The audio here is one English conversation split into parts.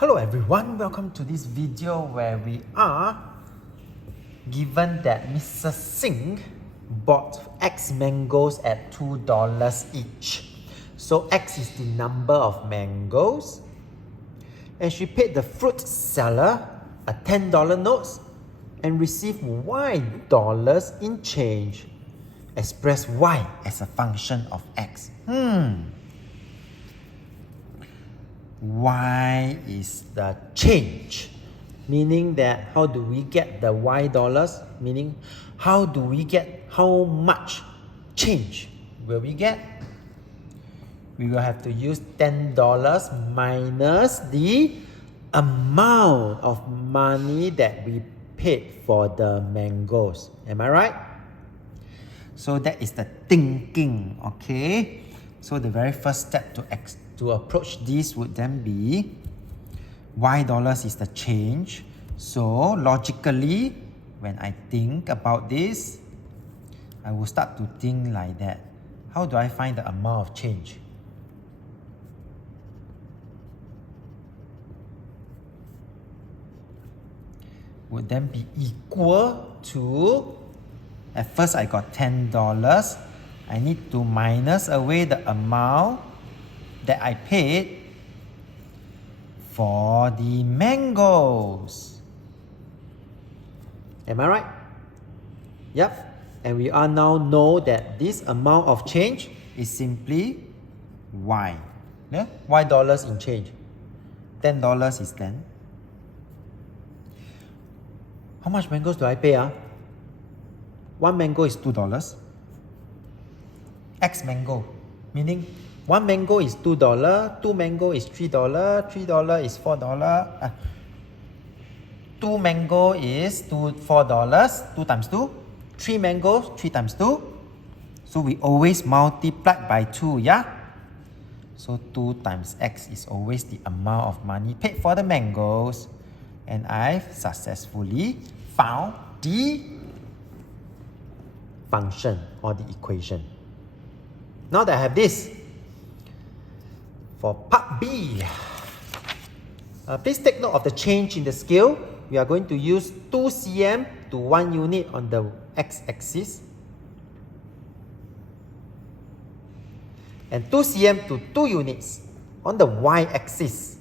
Hello everyone, welcome to this video where we are given that Mr. Singh bought X mangoes at $2 each. So X is the number of mangoes, and she paid the fruit seller a $10 note and received Y dollars in change. Express Y as a function of X. Y is the change, meaning that how do we get the Y dollars? Meaning how do we get, how much change will we get? We will have to use $10 minus the amount of money that we paid for the mangoes. Am I right? So that is the thinking, okay? So the very first step to approach this would then be Y dollars is the change. So logically, when I think about this, I will start to think like that. How do I find the amount of change? Would then be equal to, at first I got $10. I need to minus away the amount that I paid for the mangoes. Am I right? Yep. And we are now know that this amount of change is simply Y. Yeah? Y dollars in change. $10 is 10. How much mangoes do I pay? One mango is $2. X mango, meaning one mango is $2, two mango is $3, $3 is $4. Two mango is $4, 2 times 2. Three mangoes, 3 times 2. So we always multiply by 2, yeah? So 2 times X is always the amount of money paid for the mangoes. And I've successfully found the function or the equation. Now that I have this, for part B, please take note of the change in the scale. We are going to use 2 cm to 1 unit on the x-axis and 2 cm to 2 units on the y-axis.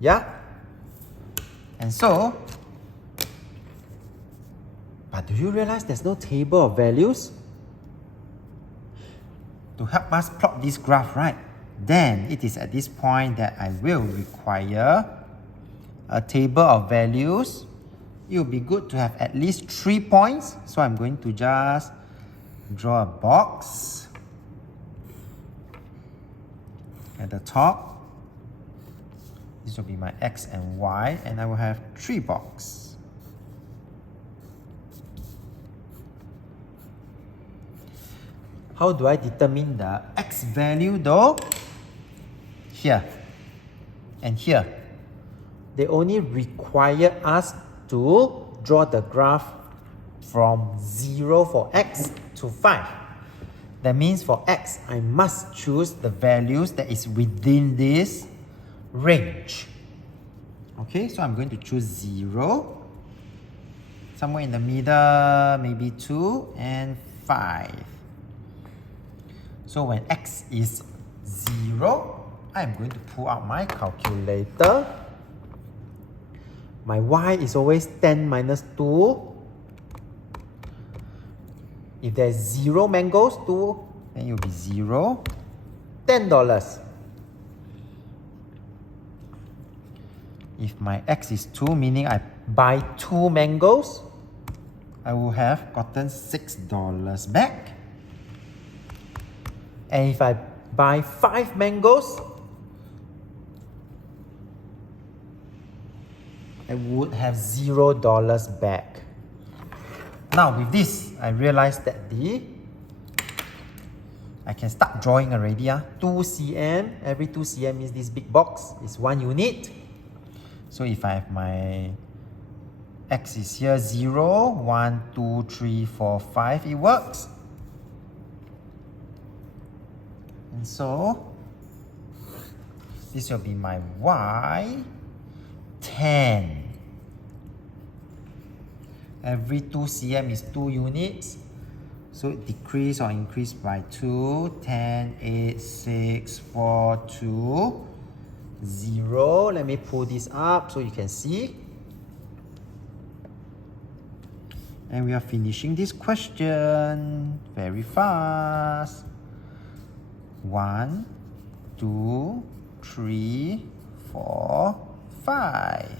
Yeah? And so, but do you realize there's no table of values to help us plot this graph, right? Then it is at this point that I will require a table of values. It will be good to have at least 3 points. So I'm going to just draw a box at the top. This will be my X and Y, and I will have 3 boxes. How do I determine the X value though? Here and here. They only require us to draw the graph from 0 for X to 5. That means for X, I must choose the values that is within this range. Okay, so I'm going to choose 0. Somewhere in the middle, maybe 2 and 5. So when X is 0, I'm going to pull out my calculator. My Y is always 10 minus 2. If there's 0 mangoes, 2, then it will be 0. $10. If my X is 2, meaning I buy 2 mangoes, I will have gotten $6 back. And if I buy 5 mangoes, I would have $0 back. Now with this, I realized that I can start drawing already. 2 cm, every 2 cm is this big box, is 1 unit. So if I have my X is here 0, 1, 2, 3, 4, 5, it works. And so this will be my Y. 10. Every 2 cm is 2 units. So it decrease or increase by 2, 10, 8, 6, 4, 2, 0. Let me pull this up so you can see. And we are finishing this question very fast. 1, 2, 3, 4, 5.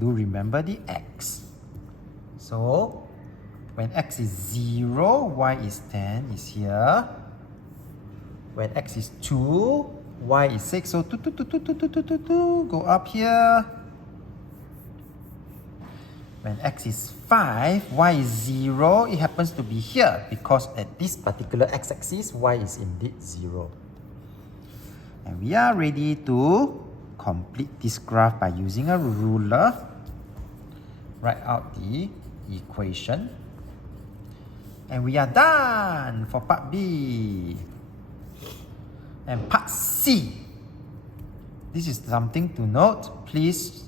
Do remember the x. So, when x is 0, y is 10 is here. When x is 2, y is 6. So, 2, 2, 2, 2, 2, 2, 2, 2, 2, go up here. When x is 5, y is 0. It happens to be here because at this particular x-axis, y is indeed 0. And we are ready to complete this graph by using a ruler. Write out the equation. And we are done for part B. And part C. This is something to note. Please,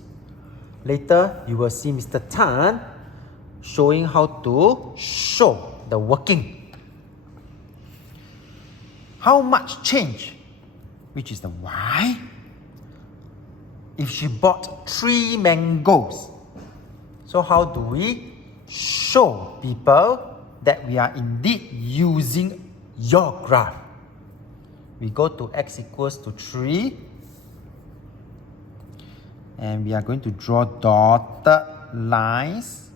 later you will see Mr. Tan showing how to show the working. How much change, which is the y, if she bought 3 mangoes. So how do we show people that we are indeed using your graph? We go to x equals to 3. And we are going to draw dotted lines.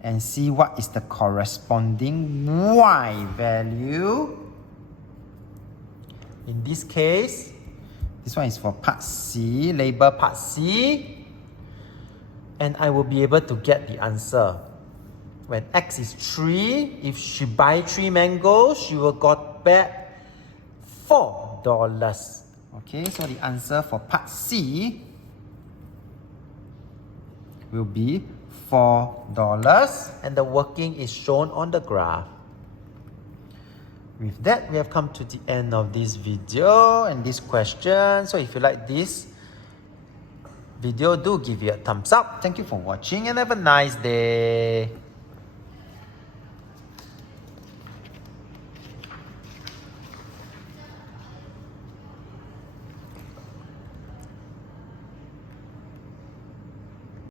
And see what is the corresponding y value. In this case, this one is for part C. Label part C. And I will be able to get the answer. When x is 3, if she buy 3 mangoes, she will got back $4. Okay, so the answer for part C will be $4. And the working is shown on the graph. With that, we have come to the end of this video and this question. So if you like this video, do give it a thumbs up. Thank you for watching and have a nice day.